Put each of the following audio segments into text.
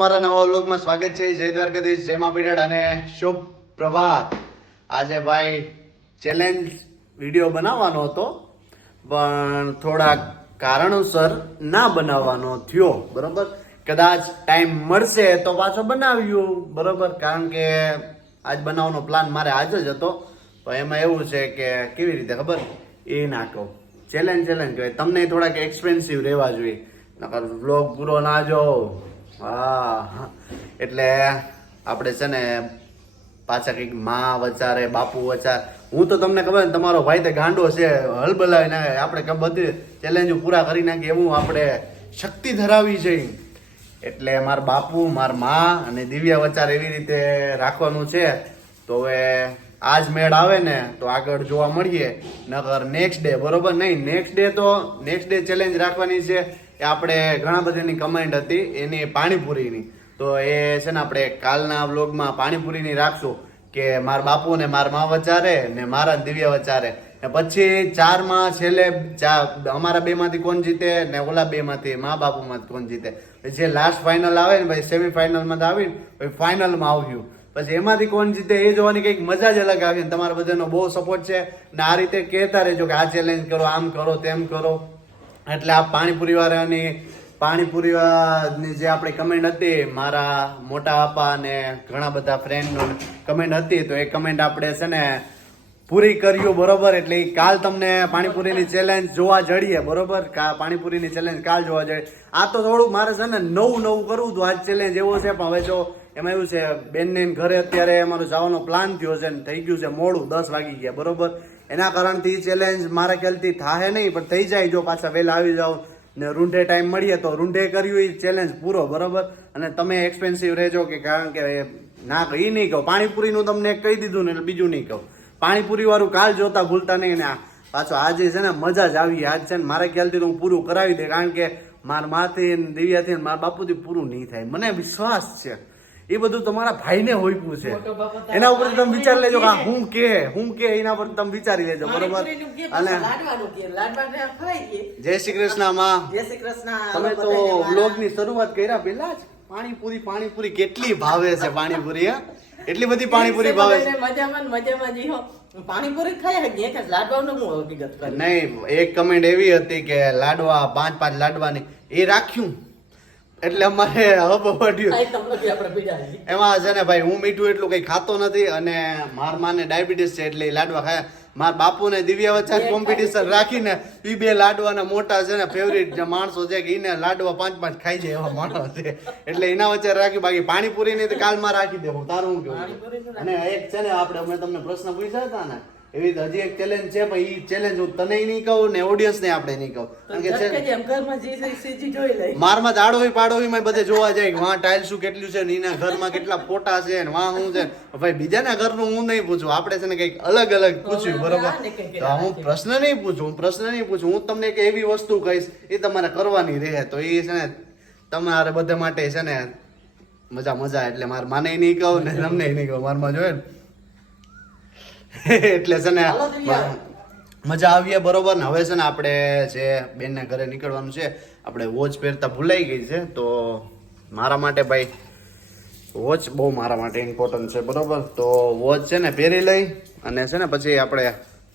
મારા નવા વ્લોગમાં સ્વાગત છે. જય દ્વારકાધીશ, જય મા પીરિયડ અને શુભ પ્રભાત. આજે ભાઈ ચેલેન્જ વિડીયો બનાવવાનો હતો પણ થોડા કારણોસર ના બનાવવાનો થયો. બરોબર, કદાચ ટાઈમ મળશે તો પાછો બનાવ્યું. બરોબર, કારણ કે આજ બનાવવાનો પ્લાન મારે આજ જ હતો. પણ એમાં એવું છે કે કેવી રીતે ખબર એ ના કહું. ચેલેન્જ કહેવાય. તમને થોડાક એક્સપેન્સિવ રહેવા જોઈએ, નકર વ્લોગ પૂરો ના જો. હા, એટલે આપણે છે ને પાછા કંઈક માં વચારે બાપુ વચાર. હું તો તમને ખબર ને, તમારો ભાઈ તે ગાંડો છે, હલબલાવી નાખે. આપણે બધી ચેલેન્જો પૂરા કરી નાખીએ એવું આપણે શક્તિ ધરાવી છે. એટલે મારા બાપુ, મારા માં અને દિવ્યા વચાર એવી રીતે રાખવાનું છે. તો હવે આજ મેળ આવે ને તો આગળ જોવા મળીએ, નકર નેક્સ્ટ ડે. બરોબર, નહીં નેક્સ્ટ ડે ચેલેન્જ રાખવાની છે. એ આપણે ઘણા બધાની કમેન્ટ હતી એની પાણીપુરીની. તો એ છે ને આપણે કાલના વ્લોગમાં પાણીપુરીની રાખશું કે મારા બાપુ ને મારા મા વચારે ને મારા દિવ્યા વચારે. ને પછી ચારમાં છેલ્લે અમારા બે માંથી કોણ જીતે ને ઓલા બે માંથી મા બાપુ માંથી કોણ જીતે. જે લાસ્ટ ફાઇનલ આવે ને ભાઈ, સેમીફાઇનલ માં આવીને પછી ફાઇનલમાં આવ્યું, પછી એમાંથી કોણ જીતે એ જોવાની કંઈક મજા જ અલગ આવી. તમારા બધાનો બહુ સપોર્ટ છે ને આ રીતે કહેતા રહેજો કે આ ચેલેન્જ કરો, આમ કરો, તેમ કરો. એટલે આ પાણીપુરી વાળાની જે આપણી કમેન્ટ હતી, મારા મોટા બાપા અને ઘણા બધા ફ્રેન્ડનો કમેન્ટ હતી, તો એ કમેન્ટ આપણે છે ને પૂરી કર્યું. બરોબર, એટલે કાલ તમને પાણીપુરીની ચેલેન્જ જોવા જડીએ. બરોબર, પાણીપુરીની ચેલેન્જ કાલ જોવા જડીએ. આ તો થોડુંક મારે છે ને નવું કરવું હતું. આજ ચેલેન્જ એવો છે, પણ હવે જો એમાં એવું છે, બેનને ઘરે અત્યારે અમારો જવાનો પ્લાન થયો છે ને થઈ ગયું છે મોડું, 10 વાગી ગયા. બરોબર, એના કારણથી ચેલેન્જ મારા ખ્યાલથી થાય નહીં, પણ થઈ જાય જો પાછા વહેલા આવી જાવ ને રૂંઢે ટાઈમ મળીએ તો રૂંઢે કર્યું એ ચેલેન્જ પૂરો. બરોબર, અને તમે એક્સપેન્સિવ રહેજો કે કારણ કે ના એ નહીં કહું. પાણીપુરીનું તમને કહી દીધું ને એટલે બીજું નહીં કહું. પાણીપુરી વાળું કાલ જોતા ભૂલતા નહીં. ને પાછો આજે છે ને મજા જ આવી. આજ છે ને મારા ખ્યાલથી તો હું પૂરું કરાવી દે, કારણ કે મારા માથી દિવ્યાથી મારા બાપુથી પૂરું નહીં થાય, મને વિશ્વાસ છે. એ બધું તમારા ભાઈને હોઈપું છે, એના ઉપર તમે વિચાર લેજો કે હું કે એના પર તમે વિચારી લેજો. બરોબર, અને જય શ્રી કૃષ્ણ માં. જય શ્રી કૃષ્ણ. તમે તો વ્લોગ ની શરૂઆત કર્યા પેલા જ પાણીપુરી કેટલી ભાવે છે. પાણીપુરી એટલી બધી પાણીપુરી ભાવે છે. પાણીપુરી ખાઈ કે લાડવાનો હું હકીકત નહીં. એક કમેન્ટ એવી હતી કે લાડવા 5 લાડવાની એ રાખ્યું એટલે અમારે એમાં છે ને ભાઈ, હું મીઠું એટલું કઈ ખાતો નથી અને માર માને ડાયાબિટીસ છે એટલે લાડવા ખાય. મારા બાપુ ને દિવ્યા વચ્ચે કોમ્પિટિશન રાખીને એ બે લાડવાના મોટા છે ને ફેવરિટ માણસો છે કે એને લાડવા 5 ખાઈ જાય એવા માણસ છે, એટલે એના વચ્ચે રાખ્યું. બાકી પાણીપુરી ની કાલ માં રાખી દેવું. તારું શું કેવું? અને એક છે ને આપણે અમે તમને પ્રશ્ન પૂછ્યા હતા ને, એવી હજી એક ચેલેન્જ છે, પણ એ ચેલેન્જ હું તને નહીં કહું ને ઓડિયન્સ ને આપણે નહીં કહું, કારણ કે મારમાં આડોવી પાડોવી માં બધે જોવા જાય વાં ટાઇલ્સ કેટલું છે ને એના ઘરમાં કેટલા ફોટા છે ને વાં શું છે. ભાઈ બીજાના ઘરનું હું નહીં પૂછું, આપણે છે ને કંઈક અલગ પૂછ્યું. બરોબર, તો હું પ્રશ્ન નહીં પૂછું. હું તમને એક એવી વસ્તુ કહીશ એ તમારે કરવાની રહે. તો એ છે ને તમારે બધા માટે છે ને મજા. એટલે મારે માને નહીં કહું ને તમને નહીં કહું, મારમાં જોયે ને એટલે છે ને મજા આવીએ. બરોબર ને હવે છે ને આપણે જે બેનને ઘરે નીકળવાનું છે, આપણે વોચ પહેરતા ભૂલાઈ ગઈ છે. તો મારા માટે ભાઈ વોચ બહુ મારા માટે ઇમ્પોર્ટન્ટ છે. બરોબર, તો વોચ છે ને પહેરી લઈ અને છે ને પછી આપણે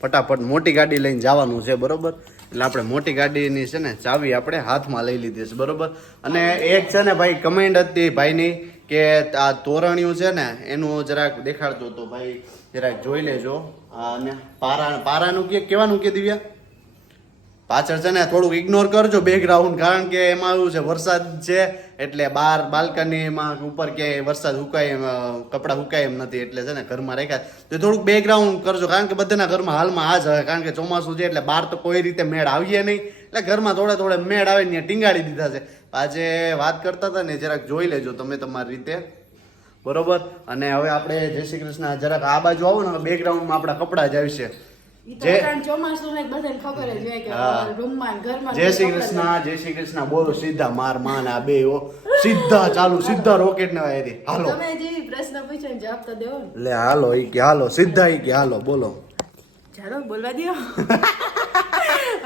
ફટાફટ મોટી ગાડી લઈને જવાનું છે. બરોબર, એટલે આપણે મોટી ગાડીની છે ને ચાવી આપણે હાથમાં લઈ લીધી છે. બરોબર, અને એક છે ને ભાઈ કમેન્ટ હતી ભાઈની કે આ તોરણિયું છે ને એનું જરાક દેખાડતો હતો. ભાઈ જરાક જોઈ લેજો. અને પારાનું કેવાનું કે દિવ્યા પાછળ છે ને થોડુંક ઇગ્નોર કરજો બેકગ્રાઉન્ડ, કારણ કે એમાં એવું છે વરસાદ છે એટલે બહાર બાલ્કનીમાં ઉપર ક્યાંય વરસાદ કપડા હુકાય એમ નથી, એટલે છે ને ઘરમાં રાખ્યા તો થોડુંક બેકગ્રાઉન્ડ કરજો, કારણ કે બધાના ઘરમાં હાલમાં આ જ હોય, કારણ કે ચોમાસું છે એટલે બહાર તો કોઈ રીતે મેળ આવીએ નહીં, એટલે ઘરમાં થોડે મેળ આવે ને ટીંગાડી દીધા છે. આજે વાત કરતા હતા ને જરાક જોઈ લેજો તમે તમારી રીતે. બરોબર, અને હવે આપણે જય શ્રી કૃષ્ણ જરાક આ બાજુ આવો ને, બેકગ્રાઉન્ડમાં આપણા કપડા જ આવશે. જય શ્રી કૃષ્ણ બોલો સીધા. માર માન આ બે સીધા ચાલુ, સીધા રોકેટ ને હાલો. તમે જે પ્રશ્ન પૂછ્યો જવાબ તો દેવો લે હાલો ઈ કે હાલો સીધા ઈ કે હાલો બોલો. હાલો બોલવા દો.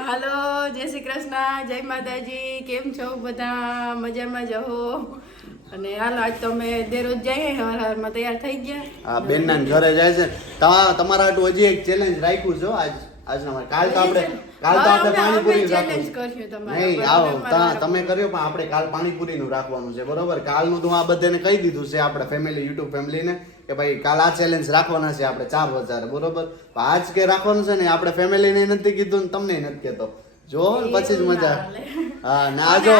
હાલો, જય શ્રી કૃષ્ણ, જય માતાજી. કેમ છો બધા? મજામાં જ હો. અને હાલો આજ તો અમે દરરોજ જઈએ હવારમાં તૈયાર થઈ ગયા. આ બેનના ઘરે જાય છે. તમારા હાટુ હજી એક ચેલેન્જ રાખ્યું છે આજના માટે. કાલ તો આપણે પાણીપુરી ચેલેન્જ કરશું તમારા નહીં આવો તમે કર્યો પણ આપણે કાલ પાણીપુરીનું રાખવાનું છે, બરોબર? કાલનું તો આ બધાને કહી દીધું છે આપણે ફેમિલી યુટ્યુબ ફેમિલીને કે ભાઈ કાલ આ ચેલેન્જ રાખવાના છે આપણે 4 હજાર, બરોબર? આજ કે રાખવાનું છે ને આપણે ફેમિલીને નથી કીધું ને તમને નથી કહેતો. જો પછી જ મજા. હા ને આ જો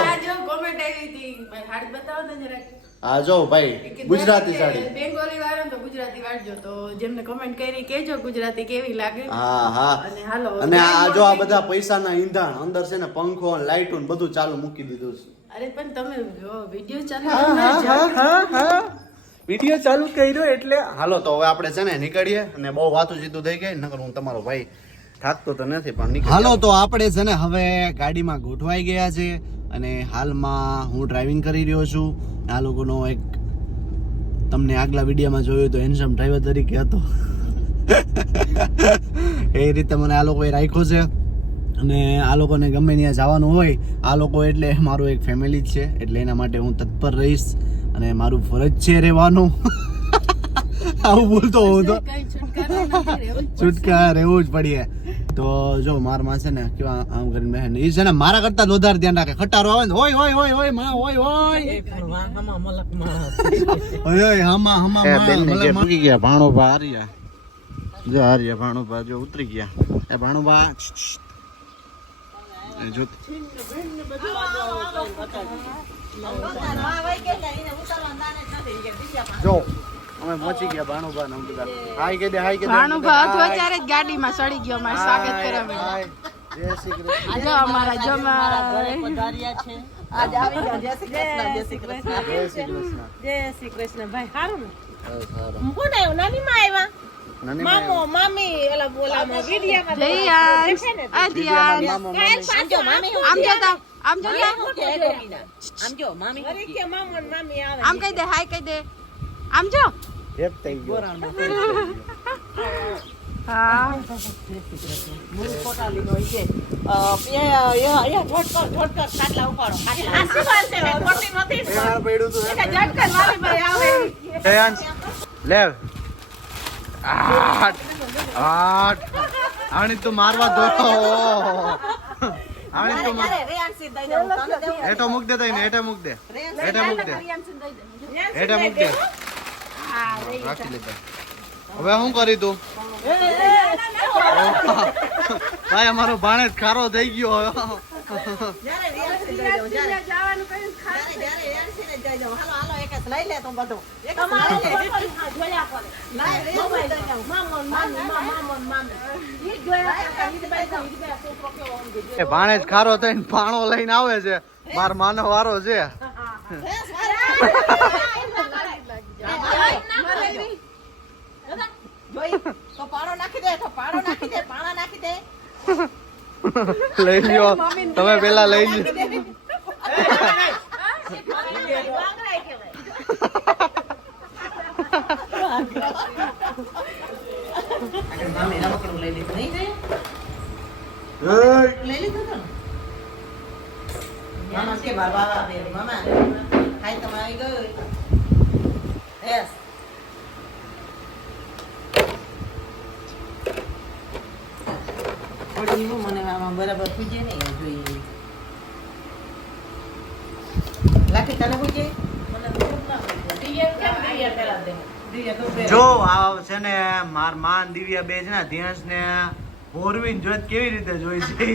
કોમેન્ટ આવી હતી ભાઈ હાડ બતાવો ને જરાક. હા જો ભાઈ ગુજરાતી સાડી બેંગોલી વાળો તો ગુજરાતી વાળજો, તો જેમને કમેન્ટ કરી કેજો ગુજરાતી કેવી લાગે. હા અને હાલો અને આ જો આ બધા પૈસાના ઈંધણ અંદર છે ને પંખો ને લાઈટો ને બધું ચાલુ મૂકી દીધું છે. અરે પણ તમે જો વિડિયો ચાલુ વિડિયો ચાલુ કર્યો એટલે હાલો તો હવે આપણે છે ને નીકળીએ. અને બહુ વાતું જીતું થઈ ગઈ, નકર હું તમારો ભાઈ થાકતો તો નથી પણ હાલો તો આપણે છે ને હવે ગાડીમાં ગોઠવાઈ ગયા છે અને હાલમાં હું ડ્રાઇવિંગ કરી રહ્યો છું. આ લોકોનો એક તમને આગલા વિડીયોમાં જોયું તો હેન્ડસમ ડ્રાઈવર તરીકે હતો એ રીતે મને આ લોકોએ રાખ્યો છે. અને આ લોકોને ગમે ત્યાં જવાનું હોય, આ લોકો એટલે મારું એક ફેમિલી જ છે, એટલે એના માટે હું તત્પર રહીશ અને મારું ફરજ છે રહેવાનું. આવું બોલતો હોઉં તો છૂટકા રહેવું જ પડીએ. તો જો મારમાં છે ને કેવા આમ કરીને બહેન એ છે ને મારા કરતા જ વધારે ધ્યાન રાખે. ખટારો આવે ને હોય હોય હોય હોય માં હોય હોય ઓય હમા હમા મલક મૂકી ગયા. ભાણોભા હાર્યા જો હાર્યા ભાણોભા જો ઉતરી ગયા. એ ભાણોભા જો જો અમે પહોંચી ગયા ભાણુભા ને બધા. હાય કે દે હાય કે દે. ભાણુભા હતો અત્યારે જ ગાડીમાં સડી ગયો, મારું સ્વાગત કરવા માટે. જય શ્રી કૃષ્ણ. જો અમારા જો પધાર્યા છે. આજ આવી ગયા. જય શ્રી કૃષ્ણ. જય શ્રી કૃષ્ણ. જય શ્રી કૃષ્ણ. જય શ્રી કૃષ્ણ. ભાઈ સારું ને? સારું. કોણ આવ્યો? નાની માં આવ્યા? નાની મામો મામી ઓલા બોલામાં વિડિયામાં જયાંશ આદ્યાંશ આમજો મામી આમ જો તા આમ જો તા આમજો મામી અરે કે મામો ને મામી આવે આમ કહી દે હાય કહી દે આમ જો હેપ થઈ ગયો. હા મૂળ ફોટા લીધો છે ઠોટ ખાટલા ઉપાડો ખાટલા આ શું વાત છે ખોટી નથી એ હાર પડ્યું તું કે ઝટકન મારી ભાઈ આવે જયાંશ લેવ આઠ આણી તું મારવા દો. આણી તું માર રેયાન સીધા દે હું તને દેવું એટો મૂક દે તઈને એટે મૂક દે એટે મૂક દે એટે મૂક દે. રાખી લીધા. હવે શું કરી તું? ભાઈ અમારો ભાણેજ ખારો થઈ ગયો. જ્યારે રેયાન સીધા જવાનું કહ્યું ખાસ જ્યારે રેયાન સીધા જઈ જાવ હાલો હાલો એક લઈ લે તો બધું એક તમારે જોયા કરે લાય રેયાન સીધા જાવ મામો મામી ઈ જોયા ઈ ભાઈ છોકરો કેવો એ ભાણેજ ખારો થઈને પાણો લઈને આવે છે. માર માનો વારો છે. તો પાણો નાખી દે પાણા નાખી દે લઈ લ્યો તમે પેલા લઈ લ્યો. મામી રમકડું લઈ લીધું નહીં લઈ લીધું તો મામા કે બાબા આવે મામા ખાઈ તમે આવી ગયો યસ મને આમાં બરાબર પૂજે નહીં જોઈએ લાખી તને પૂજે મને ભૂખ ના પૂજે જો આ છે ને માર માન દિવ્યા બે છે ને ધ્યાંસ ને હોરવીન જોત કેવી રીતે જોઈ છે.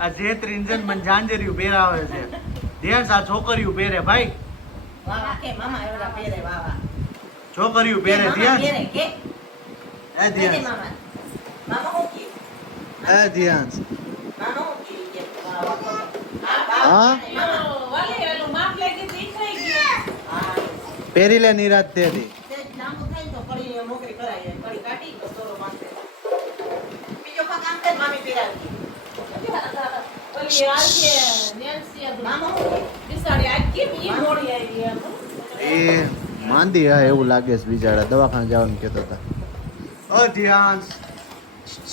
આ જેતરી ઇન્જન મન જાંજરિયું પહેરાવે છે. ધ્યાંસ આ છોકરીયું પહેરે ભાઈ. વાવા કે મામા એવડા પહેરે વાવા છોકરીયું પહેરે ધ્યાંસ. પહેરે કે એ ધ્યાંસ મામા મામા હું કે એ ધ્યાંસ મામા હું કે વાવા હા વાલે એનું માપ લાગી દીખાઈ ગયો પહેરી લે નિરાત તેદી. તે લાંબુ થાય તો કડી નોકરી કરાય કડી કાઢી તો સોરો માંગે બીજો કામ તે મામી પહેરાવી ઓલી આજ કે નેન્સી મામા હું બિસાડી આજ કે ઈ મોડી આવી એ માંદી હા એવું લાગે છે બિચારા દવાખાને જવાનું કહેતા હતા. ઓ ધ્યાંસ ઠેકડા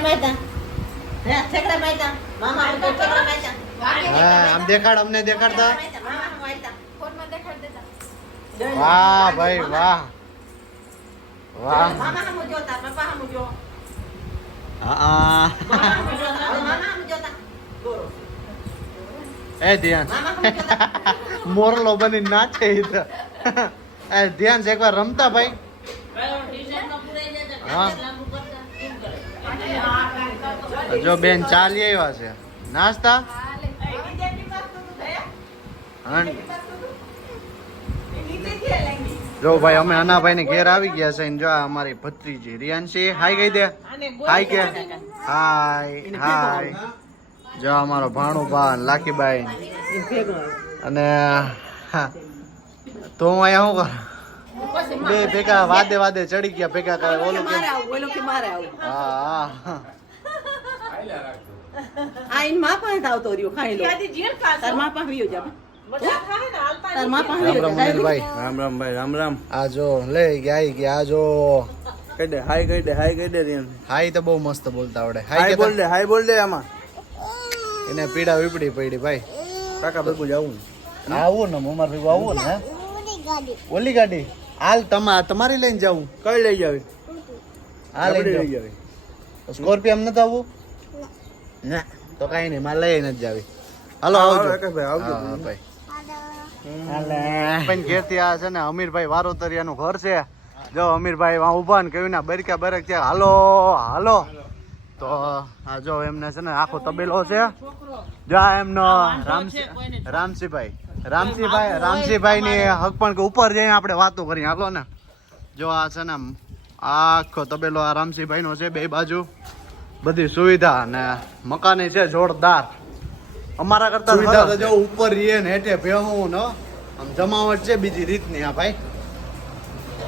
મારતા હે ઠેકડા મારતા મામા આમ તો ઠેકડા મારતા હા આમ દેખાડ, અમને દેખાડતા. મામા મારતા ફોનમાં દેખાડ દેતા. વાહ ભાઈ વાહ વાહ. મામા હમ જોતા પપ્પા હમ જો હા મામા હમ જોતા ગોરો એ ધ્યાન મામા હમ જોતા મોરલો બની નાચે ઈ તો. એ ધ્યાન છે એકવાર રમતા ભાઈ. હા જો બેન ચાલી આવ્યા છે નાસ્તા. હા. જો ભાઈ અમે અનાભાઈ ને ઘેર આવી ગયા છે ને જો આ અમારી ભત્રીજી રિયાન્શી હાય કહી દે. હાય કે હાય હાય. જો અમારો ભાણુભા લાકીબાઈ અને હા, તો હું અહીંયા શું કર બે ભેગા વાદે વાદે ચડી ગયા ભેગા કરે ઓલું કે ઓલો કે મારે આવું હા હા. આ ઇન માં પાસે આવતો રહ્યો ખાઈ લો તાર માં પાસે વિયો જા તાર માં પાસે રામ વિયો રામ જા અમીરભાઈ. રામ રામ ભાઈ રામ રામ. આ જો લઈ ગયા આવી ગયા. આ જો કહી દે હાય કહી દે હાય કહી દે રિયન. હાય તો બહુ મસ્ત બોલતા આવડે. હાય બોલ દે હાય બોલ દે આમાં. એને પીડા વીપડી પડી ભાઈ. કાકા ભેગું જાવું આવું ને અમાર ભેગું આવું ને હે? ઓલી ગાડી હાલ તમારી લઈને જાવું. કઈ લઈ જાવી હા લઈ લઈ જાવ. જાવી. સ્કોર્પિયો નથી આવવું ના તો કઈ નહીં મારે લઈને જ જાવી. હાલો હા, આવજો. આકાશભાઈ, આવજો. હા, ભાઈ પણ ઘેરથી આ છે ને અમીરભાઈ વારોતરિયાનું ઘર છે. જો અમીરભાઈ વાં ઉભા ને કહ્યું ને બરક્યા બરક છે હાલો હાલો. તો આ જો એમને છે ને આખો તબેલો છે. જો આ એમનો રામસિંહભાઈ ની હક પણ કે ઉપર જઈને આપણે વાતો કરીએ હાલો ને. જો આ છે ને આખો તબેલો આ રામસિંહભાઈ નો છે. બે બાજુ બધી સુવિધા અને મકાન છે જોરદાર. અમારા કરતા સુવિધા તો જો ઉપર રહીએ ને હેઠે ભેહું ને આમ જમાવટ છે બીજી રીતની. આ ભાઈ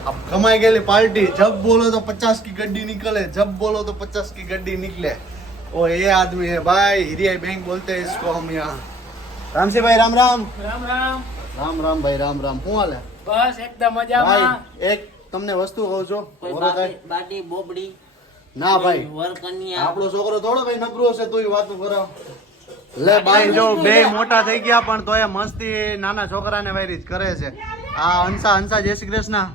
अब कमाई गई पार्टी जब बोलो तो 50 की गड्डी निकले, जब बोलो तो 50 की गड्डी निकले. ओ ये आदमी है भाई, हिरिया बैंक बोलते हैं इसको हम यहाँ. राम से भाई राम राम. રામ રામ. રામ રામ ભાઈ રામ રામ. શું હાલે બસ એકદમ મજામાં. ભાઈ? એક તમને વસ્તુ કહું છું. બોલો ભાઈ. બાટી બોબડી ના ભાઈ વર કન્યા આપણો છોકરો થોડો ભાઈ નબળો છે તોય વાતો કરો. લે ભાઈ જો બે મોટા થઈ ગયા પણ તોય મસ્તી નાના છોકરાને વાયરી જ કરે છે. આ હંસા જય શ્રી કૃષ્ણ.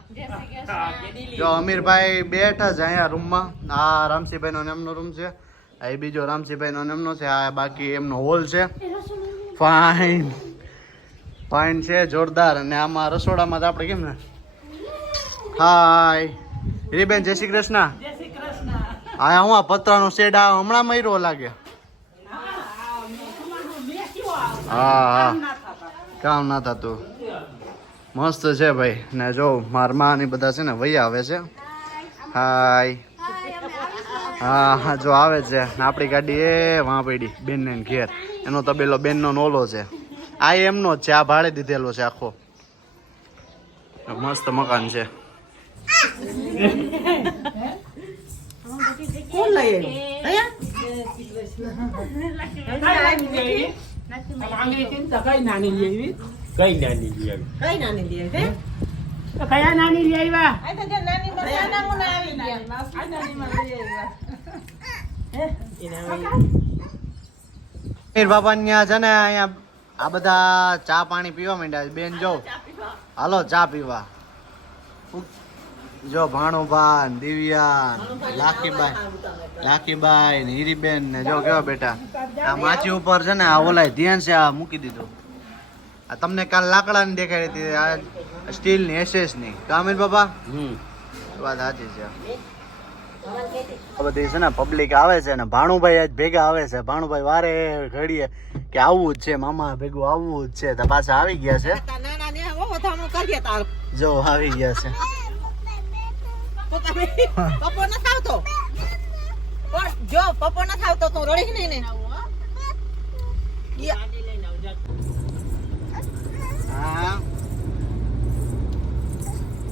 જો અમીરભાઈ બેઠા છે અહીંયા રૂમમાં. આ રામસિંહભાઈ નો એમનો રૂમ છે. આ એ બીજો રામસિંહભાઈ નો એમનો છે. આ બાકી એમનો હોલ છે. ફાઇન ફાઇન છે જોરદાર. અને આમાં રસોડામાં તો આપણે કેમ ને હાય રીબેન જય શ્રી કૃષ્ણ. હા હું આ પતરાનો શેડ આ હમણાં મયરો લાગે. હા હા કામ ના થતું. મસ્ત છે ભાઈ. ને જો મારા માં ને બધા છે ને વૈયા આવે છે. હાય હા હા જો આવે છે. ને આપણી ગાડી એ વાં પડી બેન ને ઘેર. એનો તબેલો બેન નો નોલો છે. આ એમનો જ છે. આ ભાડે દીધેલો છે આખો. મસ્ત મકાન છે. કોણ લઈ આવ્યો કઈ નાની લઈ કઈ નાની લઈ હે કયા નાની લઈ આવ્યા? આ તો જે નાની બસ નાના મુના આવી ગયા આ નાની માં લઈ આવ્યા મીર બાપા ત્યાં છે ને અહીંયા આ બધા ચા પાણી પીવા માંડ્યા છે. બેન જો હાલો ચા પીવા. જો ભાણુભા ને દિવ્યા લાખીબાઈ ને હીરીબેન ને જો કેવા બેટા. આ માછી ઉપર છે ને આ ઓલાય ધ્યાન છે આ મૂકી દીધું. આ તમને કાલ લાકડા ની દેખાડી હતી. આ સ્ટીલ ની એસએસ ની કામિલ બાપા વાત સાચી છે. આ બધી છે ને પબ્લિક આવે છે ને ભાણુભાઈ આજ ભેગા આવે છે. ભાણુભાઈ વારે ઘડીએ કે આવવું જ છે મામા ભેગું આવવું જ છે. તો પાછા આવી ગયા છે. નાના ને હો વધામણું કરીએ તાર જો આવી ગયા છે. તો તમે પપ્પો ન થાવતો પણ જો પપ્પો ન થાવતો તો રડીશ નહીં ને હા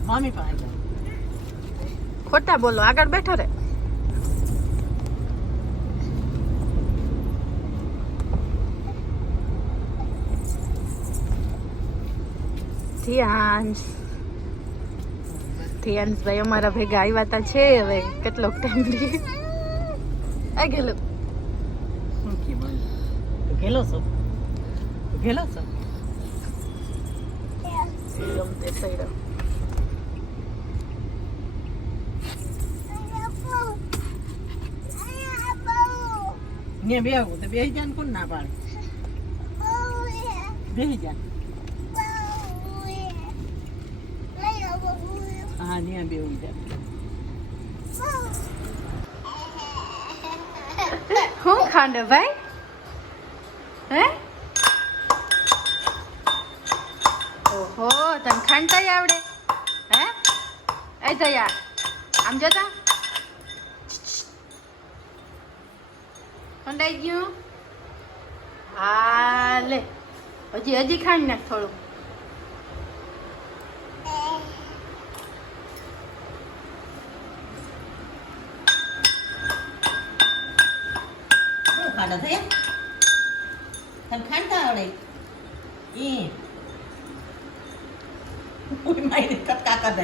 મમ્મી પાસે ખોટા બોલો આગળ બેઠો રે. ધ્યાંશ ભાઈ અમારા ભેગા આવ્યા તા છે. હવે કેટલોક ટાઈમ લઈએ આ ગેલો ગેલો છો ગેલો છો ગમતે સૈડો ને બેહું તો બેહી જા ને કોણ ના પાડે બેહી જા હા ને બેહું જા હું ખાંડ ભાઈ હે ઓહો તને ખાંડતા આવડે હે એ દયા આમ જતા ખંડાઈ ગયું હા લે હજી ખાંડ નાખ થોડું ખાડા થયા તને ખાંડતા આવડે કોઈ મારી કટકા કર દે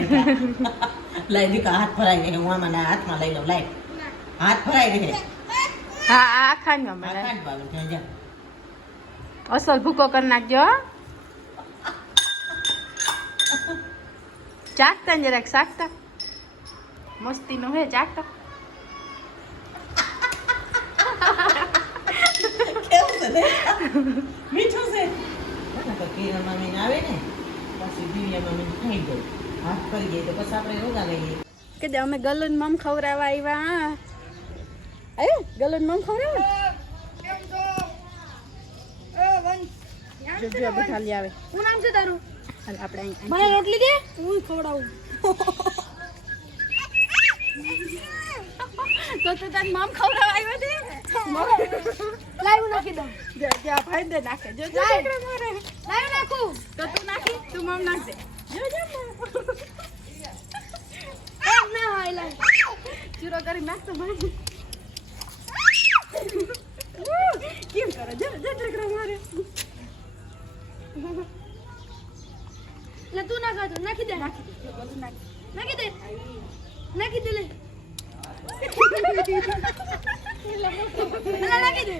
લઈ દીકા હાથ ભરાઈ રહે હું આમાં હાથમાં લઈ લઉં લાઈ હાથ ભરાઈ રહે હા આ ખાંડ આ મને ખાંડ બાબુ જા જા અસલ ભૂકો કરી નાખજો ચાખતા ને જરાક શાકતા મસ્તી નું હે ચાખતા કેવું છે તે? મીઠું છે કિરણ મમ્મી આવે ને પછી દિવ્યા મમ્મી ખાઈ ગઈ હાથ કરી ગઈ તો પછી આપણે રોગા લઈએ કે અમે ગલન મમ ખવડાવવા આવ્યા આયો ગલન મમ ખવડાવવા જો બધા લઈ આવે શું નામ છે તારું હાલ આપણે અહીં મને રોટલી દે હું ખવડાવું તો તાર મમ ખવડાવવા આવ્યો છે લાઈવ નાખી દઉં જો જો ભાઈ દે નાખે જો જો લાઈવ નાખું તો તું નાખી તું મમ નાખ દે જો જો ના હોય લાઈવ ચૂરો કરી નાખતો ભાઈ કેમ કરે જો જો ઠકરા મારે લે તું નાખ તો નાખી દે નાખી દે લે અલા નાખી દે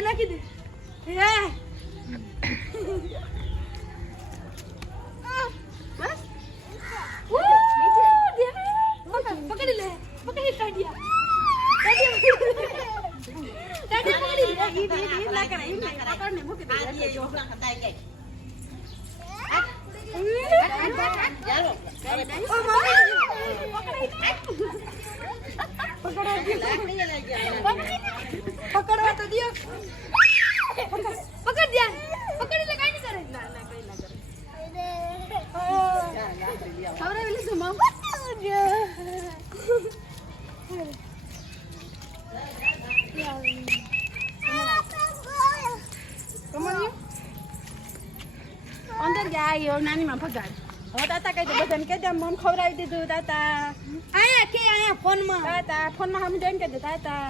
નાખી દે હે બસ પકડી લે પકડી કાઢિયા પકડી ના કરે પકડને મૂકી દે પકડવા તો દિયો પકડ દે પકડી લે કાઈ કરે ના ના કઈ ના કરે ખવડાવી લીધું મમ અંદર ગયા નાની માં ભગાડ હવે તાતા કઈ બધાને કહી દે મમ ખવડાવી દીધું તાતા આયા કે આયા ફોનમાં તાતા ફોનમાં હમ જોઈને કહી દે તાતા